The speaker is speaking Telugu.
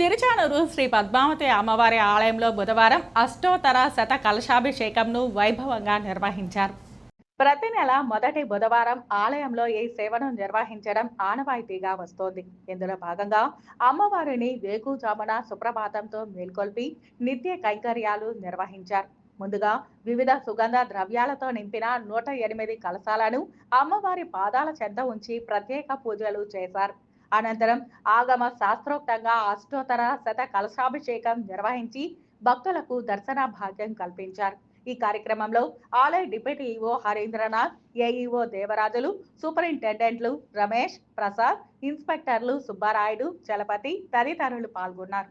తిరుచానూరు శ్రీ పద్మావతి అమ్మవారి ఆలయంలో బుధవారం అష్టోత్తర శత కలశాభిషేకంను వైభవంగా నిర్వహించారు. ప్రతి నెల మొదటి బుధవారం ఆలయంలో ఈ సేవను నిర్వహించడం ఆనవాయితీగా వస్తోంది. ఇందులో భాగంగా అమ్మవారిని వేకుజామున సుప్రభాతంతో మేల్కొల్పి నిత్య కైంకర్యాలు నిర్వహించారు. ముందుగా వివిధ సుగంధ ద్రవ్యాలతో నింపిన 108 కలశాలను అమ్మవారి పాదాల చెంత ఉంచి ప్రత్యేక పూజలు చేశారు. అనంతరం ఆగమ శాస్త్రోక్తంగా అష్టోత్తర శత కలశాభిషేకం నిర్వహించి భక్తులకు దర్శన భాగ్యం కల్పించారు. ఈ కార్యక్రమంలో ఆలయ deputy EO Harindranath, AEO Devarajulu, సూపరింటెండెంట్లు రమేష్, ప్రసాద్, ఇన్స్పెక్టర్లు సుబ్బారాయుడు, చలపతి తదితరులు పాల్గొన్నారు.